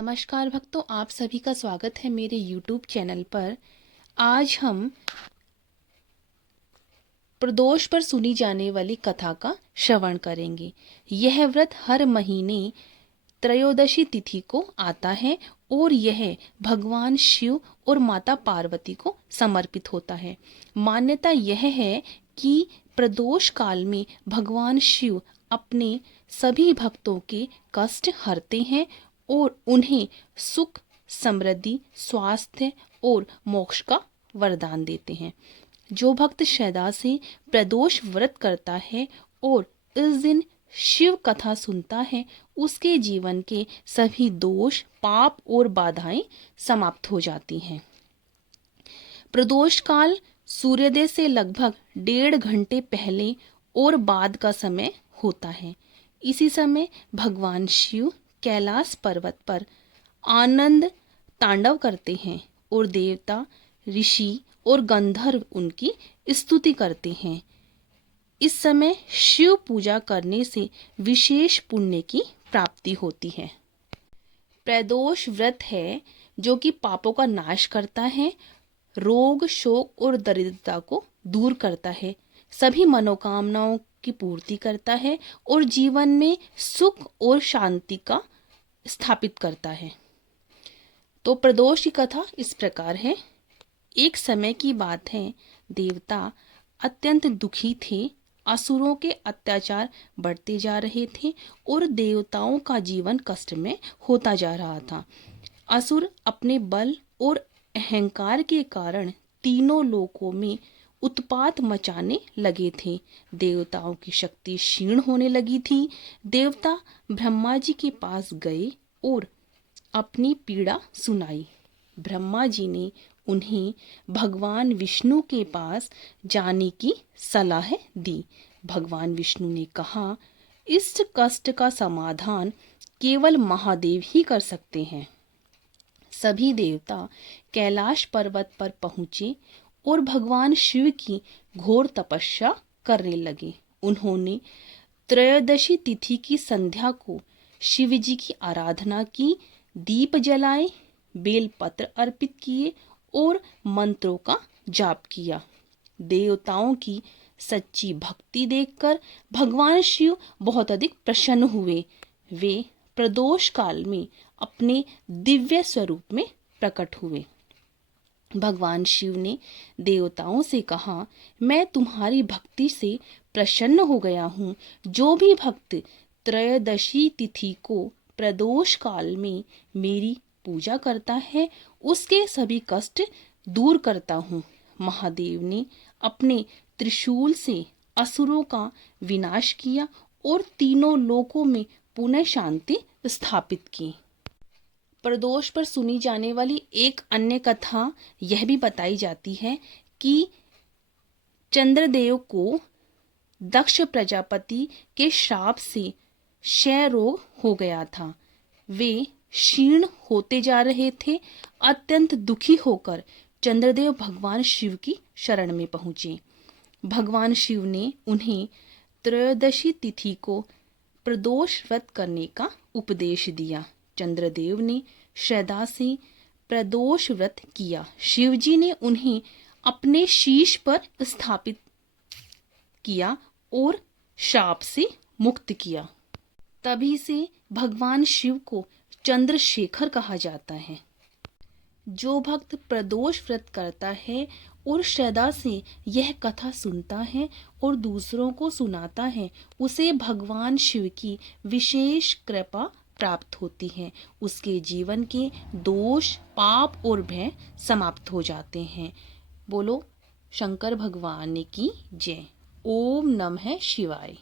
नमस्कार भक्तों, आप सभी का स्वागत है मेरे YouTube चैनल पर। आज हम प्रदोष पर सुनी जाने वाली कथा का श्रवण करेंगे। यह व्रत हर महीने त्रयोदशी तिथि को आता है और यह भगवान शिव और माता पार्वती को समर्पित होता है। मान्यता यह है कि प्रदोष काल में भगवान शिव अपने सभी भक्तों के कष्ट हरते हैं और उन्हें सुख, समृद्धि, स्वास्थ्य और मोक्ष का वरदान देते हैं। जो भक्त श्रद्धा से प्रदोष व्रत करता है और इस दिन शिव कथा सुनता है, उसके जीवन के सभी दोष, पाप और बाधाएं समाप्त हो जाती हैं। प्रदोष काल सूर्योदय से लगभग 1.5 घंटे पहले और बाद का समय होता है। इसी समय भगवान शिव कैलाश पर्वत पर आनंद तांडव करते हैं और देवता, ऋषि और गंधर्व उनकी स्तुति करते हैं। इस समय शिव पूजा करने से विशेष पुण्य की प्राप्ति होती है। प्रदोष व्रत है जो कि पापों का नाश करता है, रोग, शोक और दरिद्रता को दूर करता है, सभी मनोकामनाओं की पूर्ति करता है और जीवन में सुख और शांति का स्थापित करता है। तो प्रदोष की कथा इस प्रकार है। एक समय की बात है, देवता अत्यंत दुखी थे। असुरों के अत्याचार बढ़ते जा रहे थे और देवताओं का जीवन कष्ट में होता जा रहा था। असुर अपने बल और अहंकार के कारण तीनों लोकों में उत्पात मचाने लगे थे। देवताओं की शक्ति क्षीण होने लगी थी। देवता ब्रह्मा जी के पास गए और अपनी पीड़ा सुनाई। ब्रह्मा जी ने उन्हें भगवान विष्णु के पास जाने की सलाह दी। भगवान विष्णु ने कहा, इस कष्ट का समाधान केवल महादेव ही कर सकते हैं। सभी देवता कैलाश पर्वत पर पहुंचे और भगवान शिव की घोर तपस्या करने लगे। उन्होंने त्रयोदशी तिथि की संध्या को शिव जी की आराधना की, दीप जलाए, बेलपत्र अर्पित किए और मंत्रों का जाप किया। देवताओं की सच्ची भक्ति देखकर भगवान शिव बहुत अधिक प्रसन्न हुए। वे प्रदोष काल में अपने दिव्य स्वरूप में प्रकट हुए। भगवान शिव ने देवताओं से कहा, मैं तुम्हारी भक्ति से प्रसन्न हो गया हूँ। जो भी भक्त त्रयोदशी तिथि को प्रदोष काल में मेरी पूजा करता है, उसके सभी कष्ट दूर करता हूँ। महादेव ने अपने त्रिशूल से असुरों का विनाश किया और तीनों लोकों में पुनः शांति स्थापित की। प्रदोष पर सुनी जाने वाली एक अन्य कथा यह भी बताई जाती है कि चंद्रदेव को दक्ष प्रजापति के श्राप से क्षय रोग हो गया था। वे क्षीण होते जा रहे थे। अत्यंत दुखी होकर चंद्रदेव भगवान शिव की शरण में पहुंचे। भगवान शिव ने उन्हें त्रयोदशी तिथि को प्रदोष व्रत करने का उपदेश दिया। चंद्रदेव ने श्रद्धा से प्रदोष व्रत किया। शिवजी ने उन्हें अपने शीश पर स्थापित किया और शाप से मुक्त किया। तभी से भगवान शिव को चंद्रशेखर कहा जाता है। जो भक्त प्रदोष व्रत करता है और श्रद्धा से यह कथा सुनता है और दूसरों को सुनाता है, उसे भगवान शिव की विशेष कृपा प्राप्त होती है। उसके जीवन के दोष, पाप और भय समाप्त हो जाते हैं। बोलो शंकर भगवान की जय। ओम नमः शिवाय।